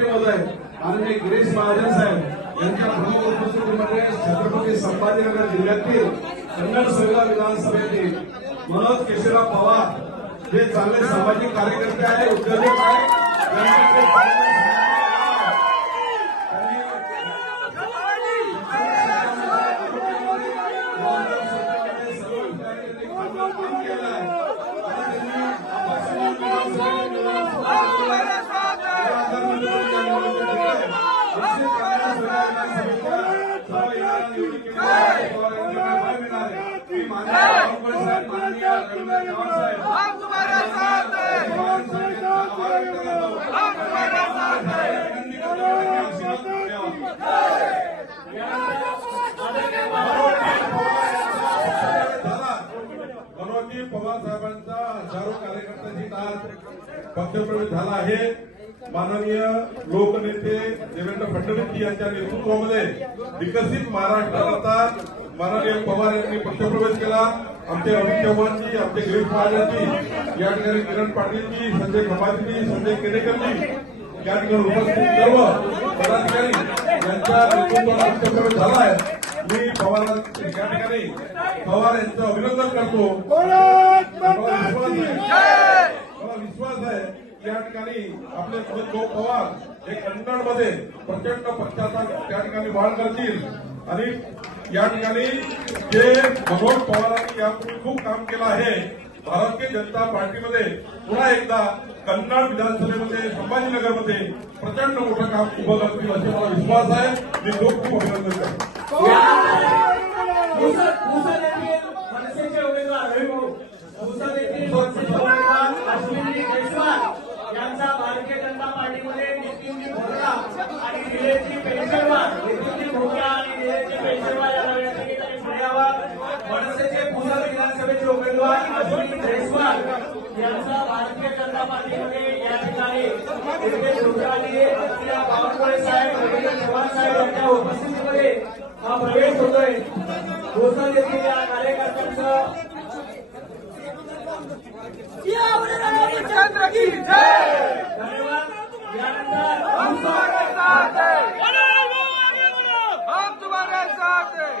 माननीय गिरीश महाजन साहेब यांच्या प्रमुख उपस्थितीमध्ये छत्रपती संभाजीनगर जिल्ह्यातील कन्नड सोयगाव विधानसभेतील मनोज केशवराव पवार हे चांगले सामाजिक कार्यकर्ते आहे, उद्योजक आहे। पवार साहेबांचा हजारो कार्यकर्त्यांची आज पक्षप्रवेश झाला आहे। माननीय लोकनेते देवेंद्र फडणवीस यांच्या नेतृत्वामध्ये विकसित महाराष्ट्राचा माननीय पवार यांनी पक्षप्रवेश केला। आमचे अमित चव्हाणजी, आमचे गिरीश महाजनजी, या ठिकाणी किरण पाटीलजी, संजय खमाजीजी, संजय केनेकरजी, या ठिकाणी उपस्थित सर्व पदाधिकारी यांच्या नेतृत्वाने पक्षप्रवेश झाला आहे। मी पवार या ठिकाणी पवार यांचं अभिनंदन करतो। मला विश्वास आहे या ठिकाणी आपले मनोज पवार हे कन्नडमध्ये प्रचंड पक्षाचा त्या ठिकाणी वाढ करतील आणि या ठिकाणी जे मनोज पवारांनी यापूर्वी खूप काम केलं आहे भारतीय जनता पार्टीमध्ये, पुन्हा एकदा कन्नड विधानसभेमध्ये संभाजीनगरमध्ये प्रचंड मोठं काम उभं करतील असे मला विश्वास आहे। मी खूप खूप अभिनंदन करतो। यांचा भारतीय जनता पार्टीमध्ये नितीनजी भोसला आणि निलेशजी पेंशनवार, नितीनजी भोसला आणि निलेशजी पेंशनवार या नावाने पुढे यावा। मनसेचे पुसद विधानसभेचे उमेदवार अश्विनी जयस्वाल यांचा भारतीय जनता पार्टीमध्ये या ठिकाणी बावनकुळे साहेब, रवींद्र चव्हाण साहेब यांच्या उपस्थितीमध्ये हा प्रवेश होतोय। पुसद येथील या कार्यकर्त्यांचं धन्यवाद। यानंतर हम तुम्हारे साथ हैं, हम तुम्हारे साथ हैं।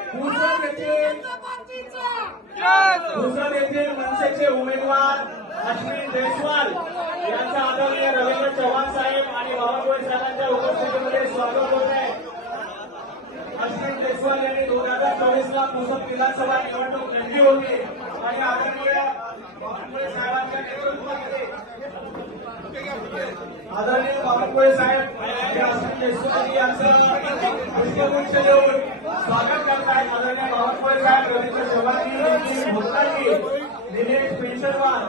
पुसद येथील मनसेचे उमेदवार अश्विनी जयस्वाल यांचा आदरणीय रवींद्र चव्हाण साहेब आणि बावनकुळे साहेबांच्या उपस्थितीमध्ये स्वागत होत आहे। अश्विनी जयस्वाल यांनी 2024ला पुसद विधानसभा निवडणूक लढली होती आणि आदरणीय बावनकुळे साहेबांच्या नेतृत्वामध्ये आदरणीय बावनकुळे साहेब आणि अश्विनी जयस्वाल यांचं पुष्पगुच्छ देऊन स्वागत करतायत। आदरणीय बावनकुळे साहेब, रवींद्र चव्हाणजी, भोसलाजी, निलेश पेंशनवार